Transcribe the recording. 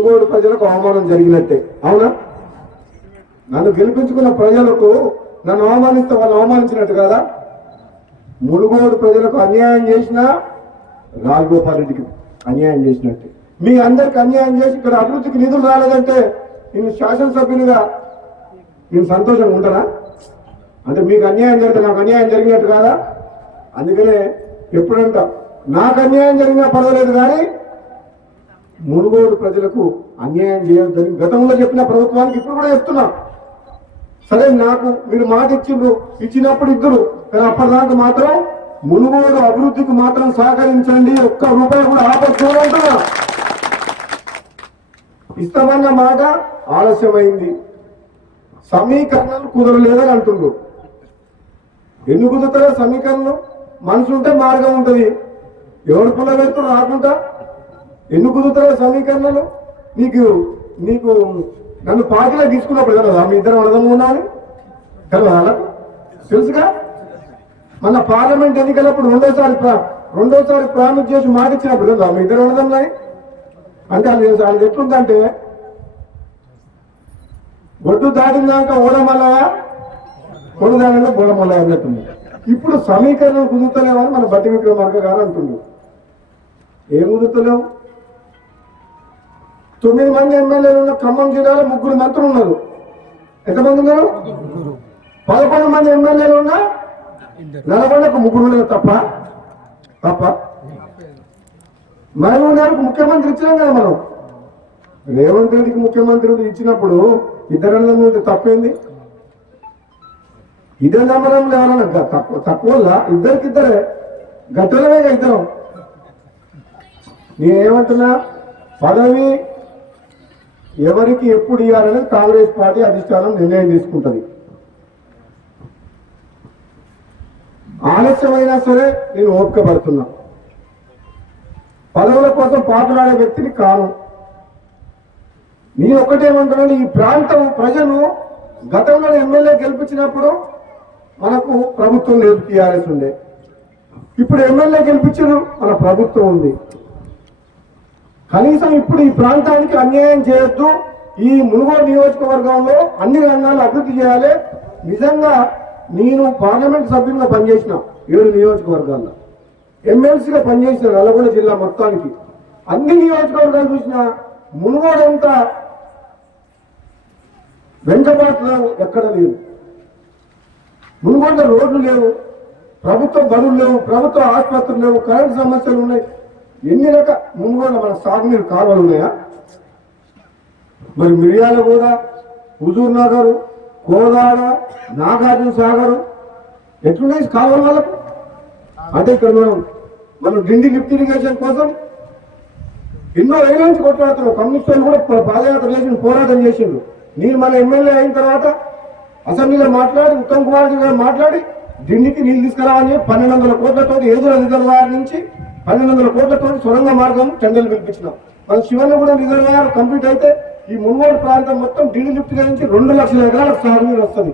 మునుగోడు ప్రజలకు అవమానం జరిగినట్టే. అవునా? నన్ను గెలిపించుకున్న ప్రజలకు నన్ను అవమానిస్తే వాళ్ళు అవమానించినట్టు కదా. మునుగోడు ప్రజలకు అన్యాయం చేసినా రాజగోపాల్ రెడ్డికి అన్యాయం చేసినట్టే. మీ అందరికి అన్యాయం చేసి ఇక్కడ అభివృద్ధికి నిధులు రాలేదంటే నేను శాసనసభ్యునిగా నేను సంతోషంగా ఉంటానా? అంటే మీకు అన్యాయం జరిగితే నాకు అన్యాయం జరిగినట్టు కాదా? అందుకనే ఎప్పుడంట నాకు అన్యాయం జరిగినా పర్వాలేదు, కానీ మునుగోడు ప్రజలకు అన్యాయం చేయొద్దని గతంలో చెప్పిన ప్రభుత్వానికి ఇప్పుడు కూడా చెప్తున్నా. సరే, నాకు మీరు మాట ఇచ్చినప్పుడు ఇద్దరు, కానీ అప్పటిదాకా మాత్రం మునుగోడు అభివృద్ధికి మాత్రం సహకరించండి, ఒక్క రూపాయి కూడా ఆపచ్చుకుంటున్నా. ఇస్తామన్న మాట ఆలస్యమైంది, సమీకరణలు కుదరలేదని అంటుండ్రు. ఎందుకు కుదురుతారో సమీకరణలు? మనసు ఉంటే మార్గం ఉంటుంది. ఎవరు పుల్ల పెడుతూ రాకుండా ఎందుకు కుదురుతారో సమీకరణలు? నీకు నన్ను పార్టీలో తీసుకున్నప్పుడు కదా మీ ఇద్దరు అడదము ఉన్నాను కదా, తెలుసుగా. మన పార్లమెంట్ ఎన్నికలప్పుడు రెండోసారి ప్రామిస్ చేసి మాట ఇచ్చినప్పుడు కదా మీ ఇద్దరు అడదంలాని. అంటే అది ఎట్లుందంటే గొడ్డు దాటిందాక ఓడమల్లయ, కొడు దానిలో బోడమల్లయ అన్నట్టుంది. ఇప్పుడు సమీకరణలు కుదురుతలేవని మన బట్టి విక్రమార్క గారు అంటున్నారు. ఏం కుదురుతలేవు? 9 మంది ఎమ్మెల్యేలు ఉన్న ఖమ్మం జిల్లాలో 3 మంత్రులు ఉన్నారు. ఎంతమంది ఉన్నారు? 11 మంది ఎమ్మెల్యేలు ఉన్నా నల్గొండకు 3 ఉన్నారు. తప్ప మహబూబ్ నగర్కు ముఖ్యమంత్రి ఇచ్చినాం కదా మనం. రేవంత్ రెడ్డికి ముఖ్యమంత్రి ఇచ్చినప్పుడు ఇద్దరు తప్పేంది? ఇదే నమ్మడంలో ఎవరన్నా తక్కువ ఇద్దరికిద్దరే గట్టలమేగా ఇద్దరం. నేనేమంటున్నా, పదవి ఎవరికి ఎప్పుడు ఇవ్వాలనేది కాంగ్రెస్ పార్టీ అధిష్టానం నిర్ణయం తీసుకుంటుంది. ఆలస్యమైనా సరే నేను ఓపిక పడుతున్నా. పదవుల కోసం పాటులాడే వ్యక్తిని కాను. నేను ఒకటేమంటున్నాను, ఈ ప్రాంతం ప్రజలు గతంలో ఎమ్మెల్యే గెలిపించినప్పుడు మనకు ప్రభుత్వం లేదు, టీఆర్ఎస్ ఉండే. ఇప్పుడు ఎమ్మెల్యే గెలిపించారు, మన ప్రభుత్వం ఉంది. కనీసం ఇప్పుడు ఈ ప్రాంతానికి అన్యాయం చేయొద్దు. ఈ మునుగోడు నియోజకవర్గంలో అన్ని రంగాలు అభివృద్ధి చేయాలి. నిజంగా నేను పార్లమెంట్ సభ్యులుగా పనిచేసిన 7 నియోజకవర్గాల్లో, ఎమ్మెల్సీగా పనిచేసిన నల్గొండ జిల్లా మొత్తానికి. అన్ని నియోజకవర్గాలు చూసిన మునుగోడు అంతా వెంకబాటులో ఎక్కడ లేదు. మునుగోడులో రోడ్లు లేవు, ప్రభుత్వ బడులు లేవు, ప్రభుత్వ ఆసుపత్రులు లేవు, కరెంటు సమస్యలు ఉన్నాయి. ఎన్ని రకాల మునుగోడులో మన సాగునీరు కాలువలు ఉన్నాయా? మరి మిర్యాలగూడ, హుజూర్ నగర్, కోదాడ, నాగార్జున సాగర్ ఎట్లున్నాయి కాలువల వాళ్ళకు? అంటే ఇక్కడ మనం డిండి లిఫ్ట్ ఇరిగేషన్ కోసం ఎన్నో ఏళ్ళ నుంచి కొట్లాడుతున్నాం. కమ్యూనిస్టులు కూడా పాదయాత్ర చేసి పోరాటం చేసిండ్రు. నేను మన ఎమ్మెల్యే అయిన తర్వాత అసెంబ్లీలో మాట్లాడి ఉత్తమ్ కుమార్ రెడ్డి గారు మాట్లాడి డిండికి నీళ్ళు తీసుకురావని 1200 కోట్లతో ఏదుల రిజర్వాయర్ నుంచి 1200 కోట్లతో సొరంగ మార్గం టెండర్లు పిలిపించినాం. మన శివన్నగూడెం రిజర్వాయర్ కంప్లీట్ అయితే ఈ మునుగోడు ప్రాంతం మొత్తం డిండి లిఫ్ట్ నుంచి 2 లక్షల ఎకరాలకు సాగునీరు వస్తుంది.